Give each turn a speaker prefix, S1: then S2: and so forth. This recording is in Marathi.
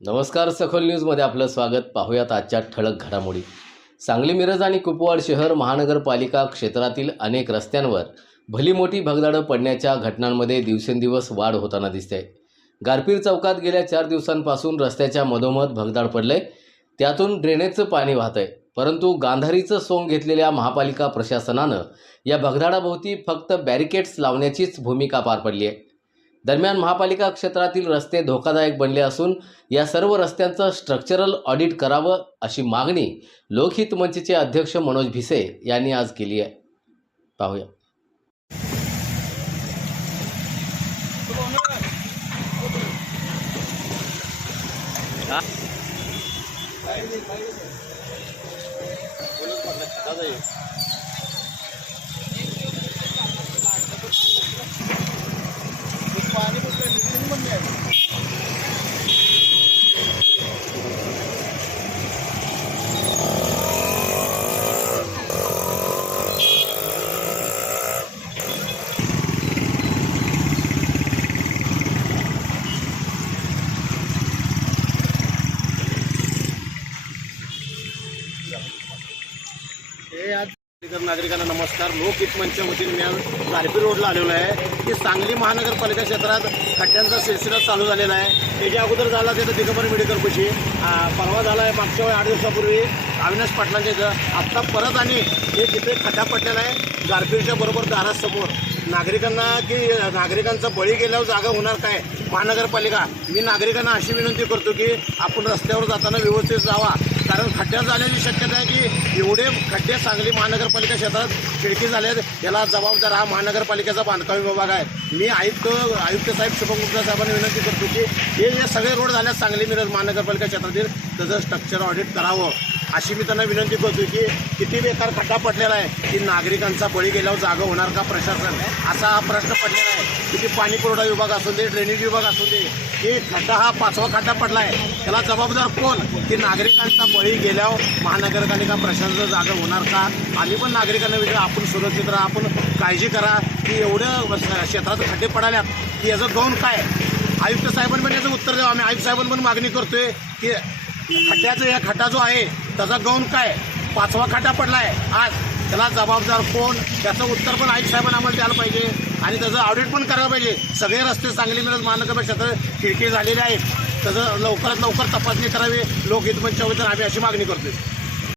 S1: नमस्कार सखोल न्यूजमध्ये आपलं स्वागत. पाहूयात आजच्या ठळक घडामोडी. सांगली मिरज आणि कुपवाड शहर महानगरपालिका क्षेत्रातील अनेक रस्त्यांवर भली मोठी भगदाडं पडण्याच्या घटनांमध्ये दिवसेंदिवस वाढ होताना दिसते. गारपीर चौकात गेल्या चार दिवसांपासून रस्त्याच्या मधोमध भगदाड पडलंय. त्यातून ड्रेनेजचं पाणी वाहतंय. परंतु गांधारीचं सोंग घेतलेल्या महापालिका प्रशासनानं या भगदाडाभोवती फक्त बॅरिकेड्स लावण्याचीच भूमिका पार पडली आहे दरम्यान महापालिका क्षेत्रातील रस्ते धोकादायक बनले असून या सर्व रस्त्यांचं स्ट्रक्चरल ऑडिट करावं अशी मागणी लोकहित मंचचे अध्यक्ष मनोज भिसे यांनी आज केली आहे. पाहूया.
S2: हे आज नागरिकांना नमस्कार. लोकहित मंचच्या वतीने मी आज गारपी रोडला आलेलो आहे. की सांगली महानगरपालिका क्षेत्रात खड्ड्यांचा सिलसिला चालू झालेला आहे. त्याच्या अगोदर झाला तिथं दिगंबर मेडिकल पशी परवा झाला आहे मागच्या वेळी आठ दिवसापूर्वी अविनाश पाटलांच्या इथं. आत्ता परत आणि हे तिथे खड्डा पडलेला आहे. गारपीटच्या बरोबर दारासमोर. नागरिकांना की नागरिकांचा बळी गेल्यावर जागा होणार काय? महानगरपालिका मी नागरिकांना अशी विनंती करतो की आपण रस्त्यावर जाताना व्यवस्थित जावा. कारण खड्ड्यात जाण्याची शक्यता आहे की एवढे खड्डे सांगली महानगरपालिका क्षेत्रात खिडकी झाले आहेत. याला जबाबदार हा महानगरपालिकेचा बांधकाम विभाग आहे. मी आयुक्त आयुक्त साहेब शुभम गुप्ता साहेबांना विनंती करतो की हे जे सगळे रोड झाल्यात आहेत सांगली मिरज महानगरपालिका क्षेत्रातील त्याचं स्ट्रक्चर ऑडिट करावं. अशी मी त्यांना विनंती करतो की किती बेकार खड्डा पडलेला आहे की नागरिकांचा बळी गेल्यावर जागा होणार का प्रशासन? असा हा प्रश्न पडलेला आहे. किती पाणी पुरवठा विभाग असू दे ड्रेनेज विभाग असू दे की खड्डा हा पाचवा खड्डा पडला आहे त्याला जबाबदार कोण? की नागरिकांचा बळी गेल्यावर महानगरपालिका प्रशासनाचं जागा होणार का? आम्ही पण नागरिकांना विचार आपण सुरक्षित राहा आपण काळजी करा की एवढं क्षेत्रात खड्डे पडाल्यात की याचं गौन काय? आयुक्त साहेबांनी पण याचं उत्तर द्यावं. आम्ही आयुक्त साहेबांनी पण मागणी करतोय की खड्ड्याचा या खड्डा जो आहे त्याचा गौण काय? पाचवा खड्डा पडला आहे आज त्याला जबाबदार कोण? त्याचं उत्तर पण आयुक्त साहेबांना आम्हाला द्यायला पाहिजे. आणि त्याचं ऑडिट पण करायला पाहिजे. सगळे रस्ते सांगली मिळत महानगर क्षेत्र खिडकी झालेले आहेत. त्याचं लवकरात लवकर तपासणी करावी. लोकहित मंचावर आम्ही अशी मागणी करतोय.